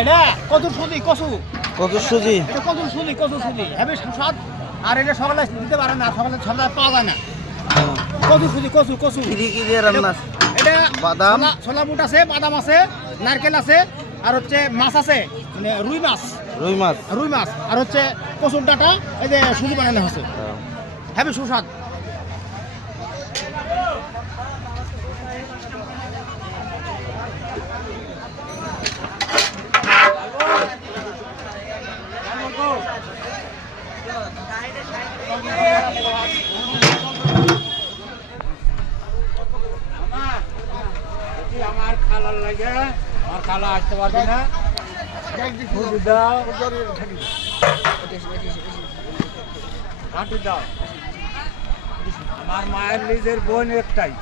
এটা কচুর সুজি কচু কচুর সুজি। এটা কচুর সুজি হেবি স্বাদ। আর এটা সকালে দিতে পারে না, সকালে পাওয়া যায় না। কচুর সুজি কচু কি দিয়ে রান্না? এটা বাদাম, ছোলা বুট আছে, বাদাম আছে, নারকেল আছে, আর হচ্ছে মাছ আছে, মানে রুই মাছ আর হচ্ছে কচুর ডাটা, এই যে সুজি বানানো হচ্ছে হেবি সুস্বাদ। আমার খালার লাগে, আমার খালা আসতে পারবে না, দাও দাও। আমার মায়ের নিজের বোন একটাই।